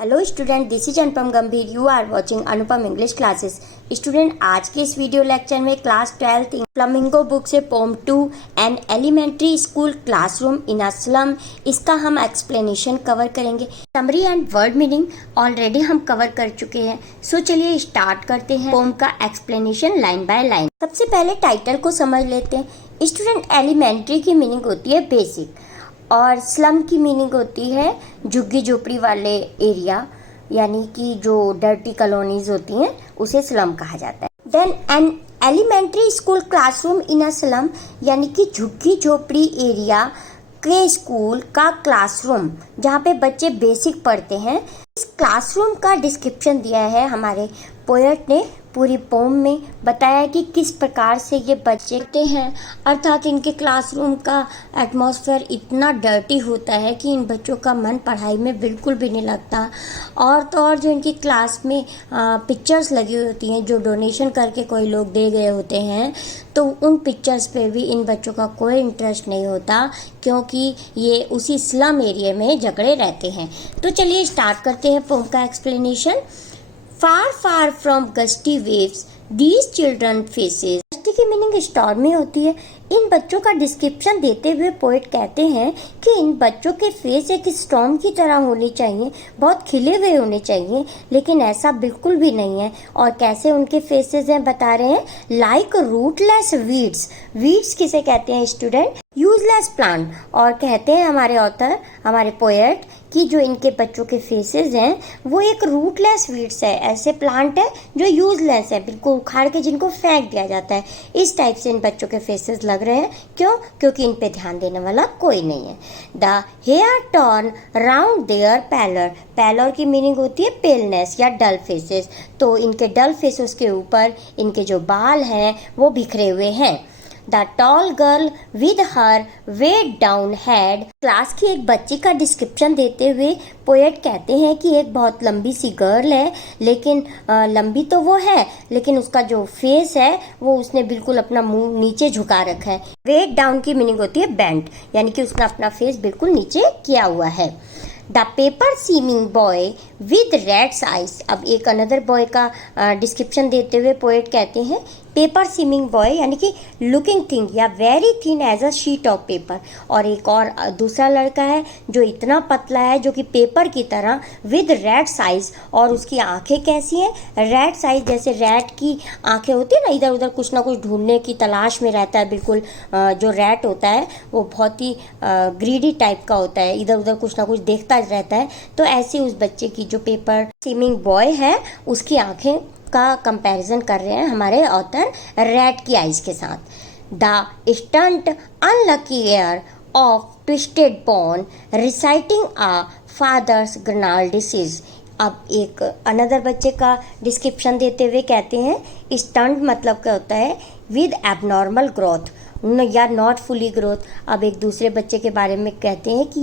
Hello student, this is Anupam Gambhir. You are watching Anupam English classes. Student, आज के इस video lecture में क्लास 12 फ्लामिंगो बुक से poem 2 an elementary school classroom in a slum, इसका हम explanation cover करेंगे। Summary and word meaning already हम cover कर चुके हैं। सो चलिए स्टार्ट करते हैं पोम का एक्सप्लेनेशन लाइन बाय लाइन। सबसे पहले टाइटल को समझ लेते हैं। स्टूडेंट, एलिमेंट्री की मीनिंग होती है बेसिक और स्लम की मीनिंग होती है झुग्गी झोपड़ी वाले एरिया, यानी कि जो डर्टी कॉलोनीज होती हैं उसे स्लम कहा जाता है। Then an elementary school classroom in a slum, यानी कि झुग्गी झोपड़ी एरिया के स्कूल का क्लासरूम जहाँ पे बच्चे बेसिक पढ़ते हैं। इस क्लासरूम का डिस्क्रिप्शन दिया है हमारे पोएट ने पूरी पोम में बताया कि किस प्रकार से ये बच्चे पढ़ते हैं, अर्थात इनके क्लासरूम का एटमॉस्फेयर इतना डर्टी होता है कि इन बच्चों का मन पढ़ाई में बिल्कुल भी नहीं लगता। और तो और जो इनकी क्लास में पिक्चर्स लगी होती हैं जो डोनेशन करके कोई लोग दे गए होते हैं, तो उन पिक्चर्स पे भी इन बच्चों का कोई इंटरेस्ट नहीं होता, क्योंकि ये उसी स्लम एरिया में जकड़े रहते हैं। तो चलिए स्टार्ट करते हैं पोम का explanation. Far far from gusty waves, these children faces। Gusty की मीनिंग स्टॉर्मी होती है। इन बच्चों का डिस्क्रिप्शन देते हुए पोएट कहते हैं कि इन बच्चों के फेस एक स्टॉर्म की तरह होने चाहिए, बहुत खिले हुए होने चाहिए, लेकिन ऐसा बिल्कुल भी नहीं है। और कैसे उनके फेसेस हैं बता रहे हैं, लाइक रूटलेस वीड्स। वीड्स किसे कहते हैं स्टूडेंट? Useless plant. और कहते हैं हमारे ऑथर, हमारे पोएट, कि जो इनके बच्चों के फेसेस हैं वो एक रूटलेस वीड्स है, ऐसे प्लांट है जो यूजलेस है, बिल्कुल उखाड़ के जिनको फेंक दिया जाता है। इस टाइप से इन बच्चों के फेसेस लग रहे हैं। क्यों? क्योंकि इन पे ध्यान देने वाला कोई नहीं है। The hair turn round their pallor. Pallor की मीनिंग होती है पेलनेस या डल फेसेस। तो इनके डल फेसेस के ऊपर इनके जो बाल हैं वो बिखरे हुए हैं। The tall girl with her weighed down head. Class की एक बच्ची का डिस्क्रिप्शन देते हुए पोएट कहते हैं कि एक बहुत लंबी सी गर्ल है, लेकिन लंबी तो वो है, लेकिन उसका जो फेस है वो उसने बिल्कुल अपना मुंह नीचे झुका रखा है। वेट डाउन की मीनिंग होती है बेंट, यानी कि उसने अपना फेस बिल्कुल नीचे किया हुआ है। The paper seeming boy with rat's eyes. अब एक अनदर बॉय का डिस्क्रिप्शन देते हुए पोएट कहते हैं पेपर सीमिंग बॉय, यानी कि लुकिंग थिन या very thin as a sheet of paper. और एक और दूसरा लड़का है जो इतना पतला है, जो कि पेपर की तरह, विद रेड साइज। और उसकी आंखें कैसी हैं? रेड साइज, जैसे रैट की आंखें होती है ना, इधर उधर कुछ ना कुछ ढूंढने की तलाश में रहता है। बिल्कुल जो रैट होता है वो बहुत ही ग्रीडी टाइप का होता है, इधर उधर कुछ ना कुछ देखता रहता है। तो ऐसे उस बच्चे की जो पेपर सीमिंग बॉय है उसकी आंखें का कंपैरिजन कर रहे हैं हमारे ऑथर रैट की आइज के साथ। The stunt unlucky heir of twisted bone reciting a father's granal disease. अब एक अनदर बच्चे का डिस्क्रिप्शन देते हुए कहते हैं स्टंट मतलब क्या होता है? विद एबनॉर्मल ग्रोथ या नॉट फुली ग्रोथ। अब एक दूसरे बच्चे के बारे में कहते हैं कि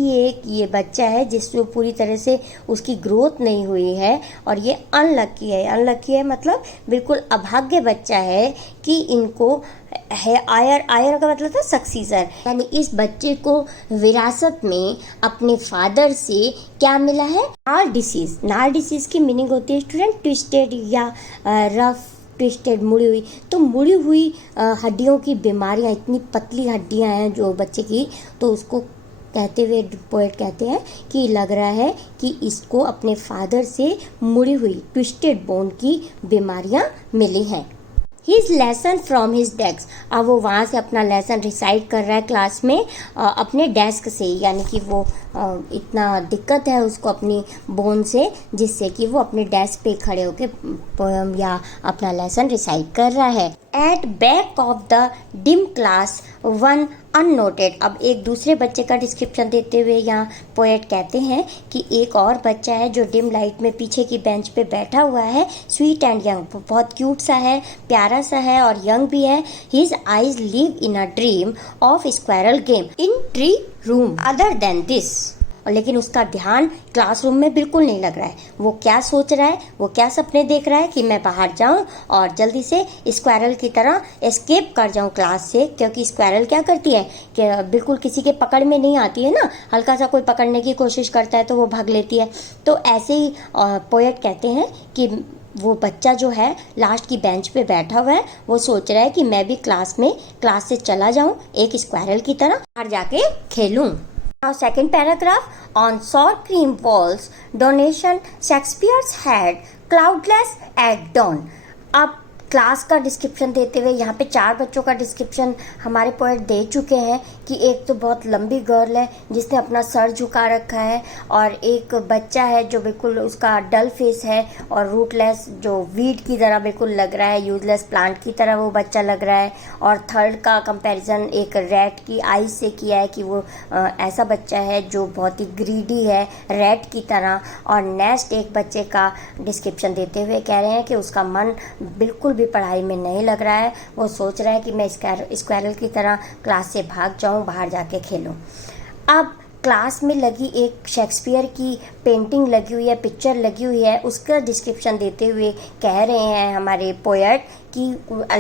ये बच्चा है जिसमें पूरी तरह से उसकी ग्रोथ नहीं हुई है और ये अनलकी है। अनलकी है मतलब बिल्कुल अभाग्य बच्चा है कि इनको है आयर का मतलब था सक्सीसर, यानी इस बच्चे को विरासत में अपने फादर से क्या मिला है? नाल डिसीज। नाल डिसीज की मीनिंग होती है स्टूडेंट ट्विस्टेड या रफ, ट्विस्टेड, मुड़ी हुई। तो मुड़ी हुई हड्डियों की बीमारियां, इतनी पतली हड्डियां हैं जो बच्चे की, तो उसको कहते हुए पोएट कहते हैं कि लग रहा है कि इसको अपने फादर से मुड़ी हुई ट्विस्टेड बोन की बीमारियां मिली हैं। His lesson from his desk. अब वो वहाँ से अपना लेसन रिसाइट कर रहा है क्लास में अपने डेस्क से, यानी कि वो इतना दिक्कत है उसको अपनी बोन से, जिससे कि वो अपने डेस्क पे खड़े होकर पोएम या अपना लेसन रिसाइट कर रहा है। At back of the dim class one unnoted. अब एक दूसरे बच्चे का डिस्क्रिप्शन देते हुए यहाँ पोएट कहते हैं कि एक और बच्चा है जो डिम लाइट में पीछे की बेंच पे बैठा हुआ है, स्वीट एंड यंग, बहुत क्यूट सा है, प्यारा सा है और यंग भी है। His eyes live in a dream of squirrel game in tree room other than this. और लेकिन उसका ध्यान क्लासरूम में बिल्कुल नहीं लग रहा है। वो क्या सोच रहा है, वो क्या सपने देख रहा है कि मैं बाहर जाऊं और जल्दी से स्क्वायरल की तरह एस्केप कर जाऊं क्लास से, क्योंकि स्क्वायरल क्या करती है कि बिल्कुल किसी के पकड़ में नहीं आती है ना, हल्का सा कोई पकड़ने की कोशिश करता है तो वो भाग लेती है। तो ऐसे ही पोएट कहते हैं कि वो बच्चा जो है लास्ट की बेंच पे बैठा हुआ है, वो सोच रहा है कि मैं भी क्लास से चला जाऊं एक स्क्वायरल की तरह, बाहर जाके खेलूं। Now second paragraph, on sour cream walls, donation Shakespeare's head, cloudless at dawn. अब क्लास का डिस्क्रिप्शन देते हुए यहाँ पे 4 बच्चों का डिस्क्रिप्शन हमारे पोएट दे चुके हैं कि एक तो बहुत लंबी गर्ल है जिसने अपना सर झुका रखा है, और एक बच्चा है जो बिल्कुल उसका डल फेस है और रूटलेस, जो वीड की तरह बिल्कुल लग रहा है, यूजलेस प्लांट की तरह वो बच्चा लग रहा है। और थर्ड का कंपैरिजन एक रैट की आईज से किया है कि वो ऐसा बच्चा है जो बहुत ही ग्रीडी है रैट की तरह। और नेक्स्ट एक बच्चे का डिस्क्रिप्शन देते हुए कह रहे हैं कि उसका मन बिल्कुल भी पढ़ाई में नहीं लग रहा है, वो सोच रहा है कि मैं स्क्वायरल की तरह क्लास से भाग जाऊं, बाहर जाके खेलूं। अब क्लास में लगी एक शेक्सपियर की पेंटिंग लगी हुई है, पिक्चर लगी हुई है, उसका डिस्क्रिप्शन देते हुए कह रहे हैं हमारे पोएट कि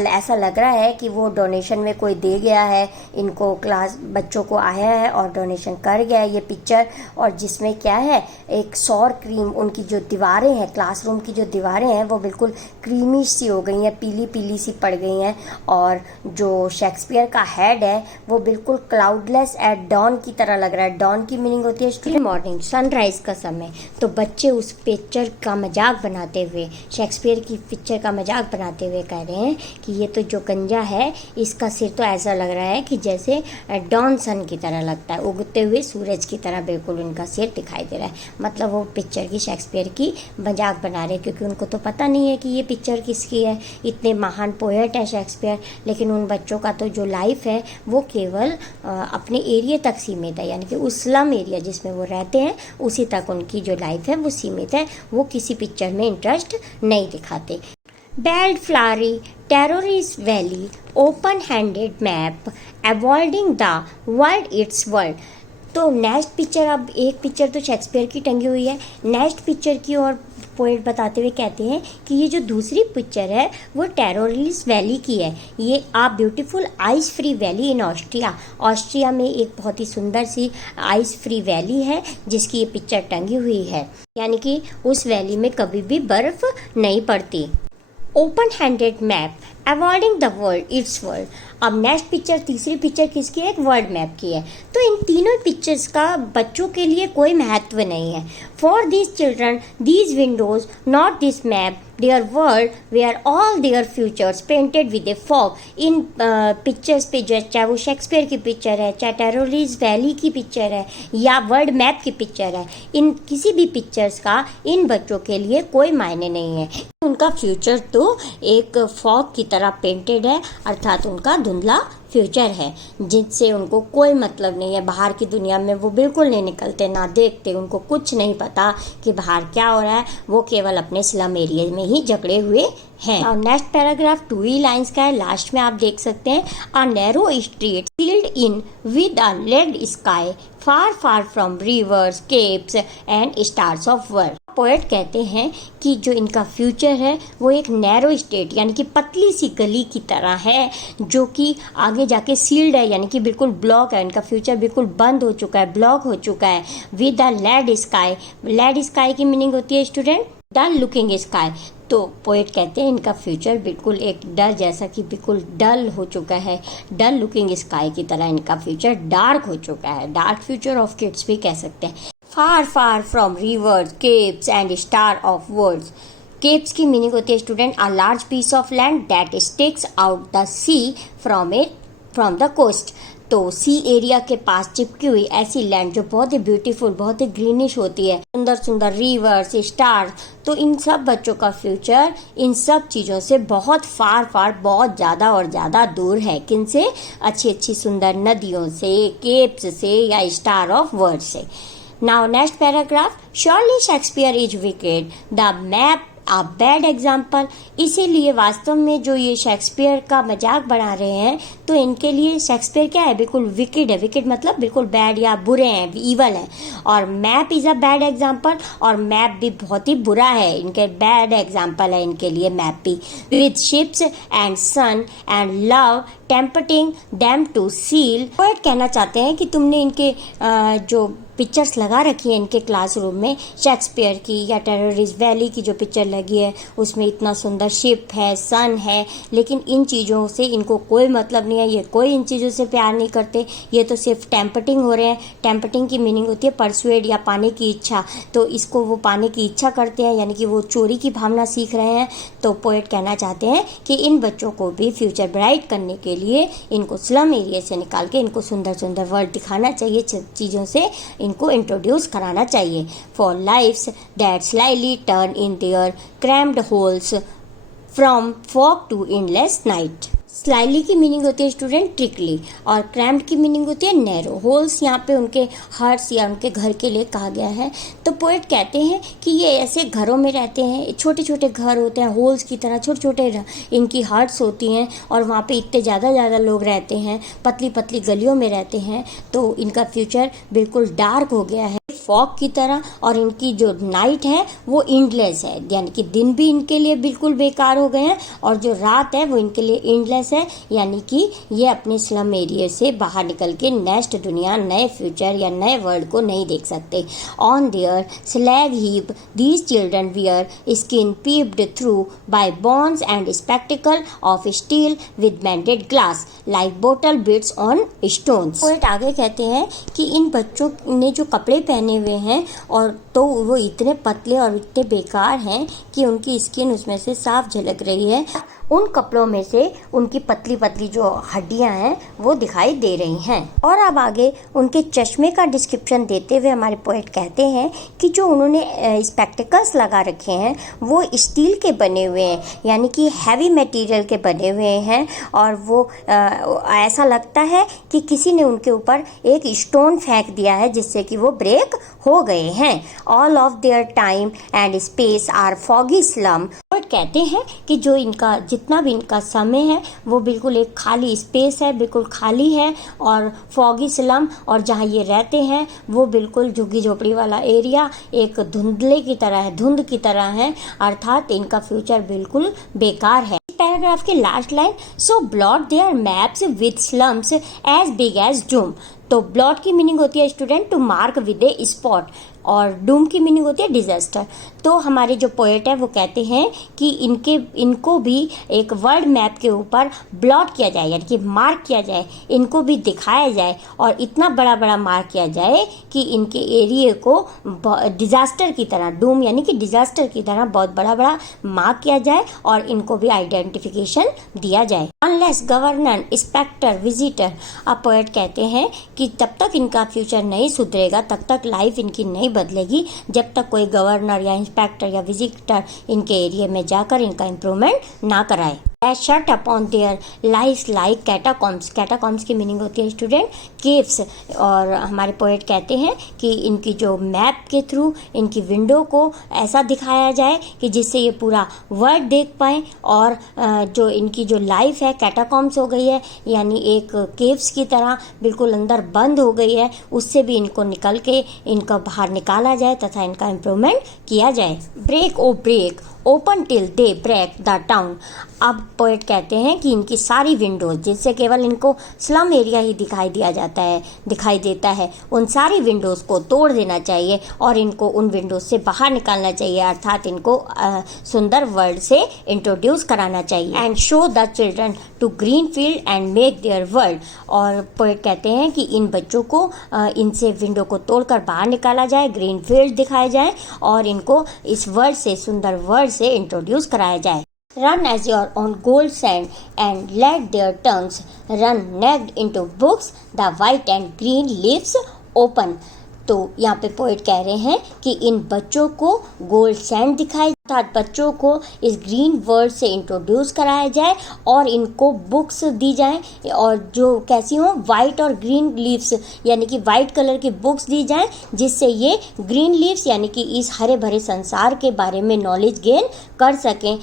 ऐसा लग रहा है कि वो डोनेशन में कोई दे गया है इनको, क्लास बच्चों को आया है और डोनेशन कर गया है ये पिक्चर। और जिसमें क्या है, एक सौर क्रीम, उनकी जो दीवारें हैं, क्लासरूम की जो दीवारें हैं वो बिल्कुल क्रीमी सी हो गई हैं, पीली पीली सी पड़ गई हैं। और जो शेक्सपियर का हेड है वो बिल्कुल क्लाउडलेस एट डॉन की तरह लग रहा है। डॉन की मीनिंग होती है मॉर्निंग, सनराइज का समय। तो बच्चे उस पिक्चर का मजाक बनाते हुए, शेक्सपियर की पिक्चर का मजाक बनाते हुए कह रहे हैं कि ये तो जो गंजा है इसका सिर तो ऐसा लग रहा है कि जैसे डॉन सन की तरह लगता है, उगते हुए सूरज की तरह बिल्कुल उनका सिर दिखाई दे रहा है। मतलब वो पिक्चर की, शेक्सपियर की मजाक बना रहे हैं, क्योंकि उनको तो पता नहीं है कि ये पिक्चर किसकी है। इतने महान पोएट है शेक्सपियर, लेकिन उन बच्चों का तो जो लाइफ है वो केवल अपने एरिया तक सीमित है, यानी कि उस स्लम एरिया जिसमें वो रहते हैं उसी तक उनकी जो लाइफ है वो सीमित है। वो किसी पिक्चर में इंटरेस्ट नहीं दिखाते। Bald flowery terrorist valley, open-handed map, avoiding the world its world. तो नेक्स्ट पिक्चर, अब एक पिक्चर तो शेक्सपियर की टंगी हुई है, नेक्स्ट पिक्चर की और पोएट बताते हुए कहते हैं कि ये जो दूसरी पिक्चर है वो टेरोरिस्ट वैली की है। ये a beautiful ice free valley in Austria में एक बहुत ही सुंदर सी आइस फ्री वैली है जिसकी ये पिक्चर टंगी हुई है, यानी कि उस वैली में कभी भी बर्फ नहीं पड़ती। Open handed map, avoiding the world it's world. अब नेक्स्ट पिक्चर, तीसरी पिक्चर किसकी है, एक वर्ल्ड मैप की है। तो इन तीनों पिक्चर्स का बच्चों के लिए कोई महत्व नहीं है। For these children these windows not this map their world where all their futures painted with a fog. इन पिक्चर्स पे जो, चाहे वो शेक्सपियर की पिक्चर है, चाहे टेरोरिस्ट वैली की पिक्चर है या वर्ल्ड मैप की पिक्चर है, इन किसी भी पिक्चर्स का इन बच्चों के लिए कोई मायने नहीं है। उनका फ्यूचर तो एक फॉग की तरह पेंटेड है, अर्थात उनका धुंधला फ्यूचर है जिनसे उनको कोई मतलब नहीं है। बाहर की दुनिया में वो बिल्कुल नहीं निकलते, ना देखते, उनको कुछ नहीं पता कि बाहर क्या हो रहा है। वो केवल अपने स्लम एरिया में ही जकड़े हुए हैं। और नेक्स्ट पैराग्राफ 2 ही लाइंस का है, लास्ट में आप देख सकते हैं, a narrow street sealed in with a lead sky far far from rivers, capes and stars of world. Poet कहते हैं कि जो इनका फ्यूचर है वो एक नैरो स्टेट, यानी कि पतली सी गली की तरह है जो कि आगे जाके सील्ड है, यानी कि बिल्कुल ब्लॉक है। इनका फ्यूचर बिल्कुल बंद हो चुका है, ब्लॉक हो चुका है। With a lead sky, lead sky की मीनिंग होती है स्टूडेंट डल लुकिंग स्काई। तो पोएट कहते हैं इनका फ्यूचर बिल्कुल एक डल, जैसा कि बिल्कुल डल हो चुका है, डल लुकिंग स्काई की तरह इनका फ्यूचर डार्क हो चुका है। डार्क फ्यूचर ऑफ किड्स भी कह सकते हैं। Far far from rivers, capes and star of worlds. Capes की मीनिंग होती है student a large piece of land that sticks out the sea from the coast. तो सी एरिया के पास चिपकी हुई ऐसी लैंड जो बहुत ही ब्यूटीफुल, बहुत ही ग्रीनिश होती है, सुंदर सुंदर रिवर्स, स्टार। तो इन सब बच्चों का फ्यूचर इन सब चीज़ों से बहुत फार फार, बहुत ज़्यादा और ज़्यादा दूर है। किन से? अच्छी अच्छी सुंदर नदियों से, केप्स से या स्टार ऑफ वर्ल्ड से। Now next paragraph, surely Shakespeare is wicked. The map a bad example. इसीलिए वास्तव में जो ये शेक्सपियर का मजाक बना रहे हैं, तो इनके लिए शेक्सपियर क्या है, बिल्कुल विकेड है। विकेड मतलब बिल्कुल बैड या बुरे हैं, ईवल है। और map is a bad example, और मैप भी बहुत ही बुरा है, इनके बैड एग्जाम्पल है इनके लिए मैप भी। With ships and sun and love tempting them to steal. Poet कहना चाहते हैं कि तुमने इनके जो पिक्चर्स लगा रखी है इनके क्लासरूम में, शेक्सपियर की या टेररिस्ट वैली की जो पिक्चर लगी है उसमें इतना सुंदर शिप है, सन है, लेकिन इन चीज़ों से इनको कोई मतलब नहीं है, ये कोई इन चीज़ों से प्यार नहीं करते, ये तो सिर्फ टेम्पटिंग हो रहे हैं। टेम्पटिंग की मीनिंग होती है परसुएड या पाने की इच्छा, तो इसको वो पाने की इच्छा करते हैं, यानी कि वो चोरी की भावना सीख रहे हैं। तो पोएट कहना चाहते हैं कि इन बच्चों को भी फ्यूचर ब्राइट करने के लिए इनको स्लम एरिया से निकाल के इनको सुंदर सुंदर वर्ल्ड दिखाना चाहिए, चीज़ों से इनको इंट्रोड्यूस कराना चाहिए। For lives that slightly turn in their cramped holes from fog to endless night. Slyly की मीनिंग होती है स्टूडेंट ट्रिकली, और क्रैम्ड की मीनिंग होती है नैरो। होल्स यहाँ पे उनके हर्ट्स या उनके घर के लिए कहा गया है। तो पोएट कहते हैं कि ये ऐसे घरों में रहते हैं, छोटे छोटे घर होते हैं होल्स की तरह, छोटे छोटे इनकी हर्ट्स होती हैं, और वहाँ पे इतने ज़्यादा लोग रहते हैं, पतली पतली गलियों में रहते हैं। तो इनका फ्यूचर बिल्कुल डार्क हो गया है फॉग की तरह, और इनकी जो नाइट है वो एंडलेस है, यानी कि दिन भी इनके लिए बिल्कुल बेकार हो गए हैं, और जो रात है वो इनके लिए एंडलेस है, यानी कि ये अपने स्लम एरिया से बाहर निकल के नेक्स्ट दुनिया, नए फ्यूचर या नए वर्ल्ड को नहीं देख सकते। On their slag heap these children wear skin peeped through bye bones and spectacle of steel with bended glass like bottle beads on stones. Poet आगे कहते हैं कि इन बच्चों ने जो कपड़े पहने हुए हैं, और तो वो इतने पतले और इतने बेकार हैं कि उनकी स्किन उसमें से साफ झलक रही है। उन कपड़ों में से उनकी पतली पतली जो हड्डियां हैं वो दिखाई दे रही हैं। और अब आगे उनके चश्मे का डिस्क्रिप्शन देते हुए हमारे पोएट कहते हैं कि जो उन्होंने स्पेक्टिकल्स लगा रखे हैं वो स्टील के बने हुए हैं, यानी कि हैवी मटेरियल के बने हुए हैं, और वो ऐसा लगता है कि किसी ने उनके ऊपर एक स्टोन फेंक दिया है जिससे कि वो ब्रेक हो गए हैं। All of their time and space are foggy slum. कहते हैं कि जो इनका जितना भी इनका समय है वो बिल्कुल एक खाली स्पेस है, बिल्कुल खाली है, और फॉगी स्लम, और जहाँ ये रहते हैं वो बिल्कुल झुग्गी झोपड़ी वाला एरिया एक धुंधले की तरह है, धुंध की तरह है, अर्थात इनका फ्यूचर बिल्कुल बेकार है। पैराग्राफ की last line, so blot their maps with slums as big as doom. तो ब्लॉट की मीनिंग होती है student to mark with a spot, और डूम की मीनिंग होती है डिजास्टर। तो हमारे जो पोएट है वो कहते हैं कि इनको भी एक वर्ल्ड मैप के ऊपर ब्लॉट किया जाए, यानी कि मार्क किया जाए, इनको भी दिखाया जाए, और इतना बड़ा बड़ा मार्क किया जाए कि इनके एरिया को डिजास्टर की तरह, डूम यानी कि डिजास्टर की तरह बहुत बड़ा बड़ा मार्क किया जाए, और इनको भी आइडेंटिफिकेशन दिया जाए। अनलेस गवर्नर इंस्पेक्टर विजिटर, अब पोएट कहते हैं कि तब तक इनका फ्यूचर नहीं सुधरेगा, तब तक लाइफ इनकी नहीं बदलेगी, जब तक कोई गवर्नर या इंस्पेक्टर या विजिटर इनके एरिया में जाकर इनका इम्प्रूवमेंट ना कराए। Shut upon their life like catacombs. Catacombs की मीनिंग होती है स्टूडेंट केव्स, और हमारे पोएट कहते हैं कि इनकी जो मैप के थ्रू इनकी विंडो को ऐसा दिखाया जाए कि जिससे ये पूरा वर्ल्ड देख पाएँ, और जो इनकी जो लाइफ है कैटाकॉम्स हो गई है, यानी एक केव्स की तरह बिल्कुल अंदर बंद हो गई है, उससे भी इनको निकल के इनका बाहर निकाला जाए तथा इनका इम्प्रूवमेंट किया जाए। Break o break open till they break the town. अब पोएट कहते हैं कि इनकी सारी विंडोज, जिससे केवल इनको स्लम एरिया ही दिखाई देता है, उन सारी विंडोज़ को तोड़ देना चाहिए और इनको उन विंडोज से बाहर निकालना चाहिए, अर्थात इनको सुंदर वर्ल्ड से इंट्रोड्यूस कराना चाहिए। And show the children to green field and make their world. और पोएट कहते हैं कि इन बच्चों को इनसे विंडो को तोड़कर बाहर निकाला जाए, ग्रीन फील्ड दिखाए जाए, और इनको इस वर्ल्ड से, सुंदर वर्ल्ड से इंट्रोड्यूस कराया जाए। Run as your own gold sand and let their tongues run naked into books, the white and green leaves open. तो यहाँ पे पोएट कह रहे हैं कि इन बच्चों को गोल्ड सैंड दिखाए, अर्थात बच्चों को इस ग्रीन वर्ल्ड से इंट्रोड्यूस कराया जाए और इनको बुक्स दी जाए और जो कैसी हो वाइट और ग्रीन लीव्स यानी कि वाइट कलर की बुक्स दी जाए, जिससे ये ग्रीन लीव्स यानी कि इस हरे भरे संसार के बारे में नॉलेज गेन कर सकें।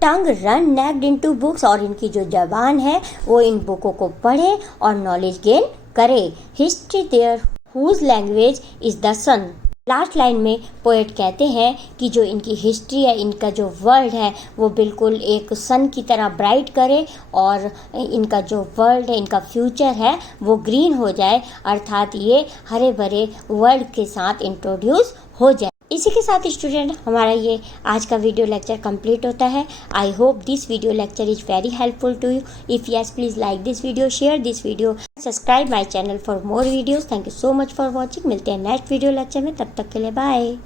टंग रन नेक्ड इनटू बुक्स, और इनकी जो जबान है वो इन बुकों को पढ़े और नॉलेज गेन करे। History their whose language is the sun. Last line में पोएट कहते हैं कि जो इनकी हिस्ट्री है, इनका जो वर्ल्ड है वो बिल्कुल एक सन की तरह ब्राइट करे और इनका जो वर्ल्ड है, इनका फ्यूचर है वो ग्रीन हो जाए, अर्थात ये हरे भरे वर्ल्ड के साथ इंट्रोड्यूस हो जाए। इसी के साथ स्टूडेंट हमारा ये आज का वीडियो लेक्चर कंप्लीट होता है। I hope this video lecture is very helpful to you. If yes, please like this video, share this video, subscribe my channel for more videos. Thank you so much for watching. मिलते हैं next video lecture में, तब तक के लिए bye.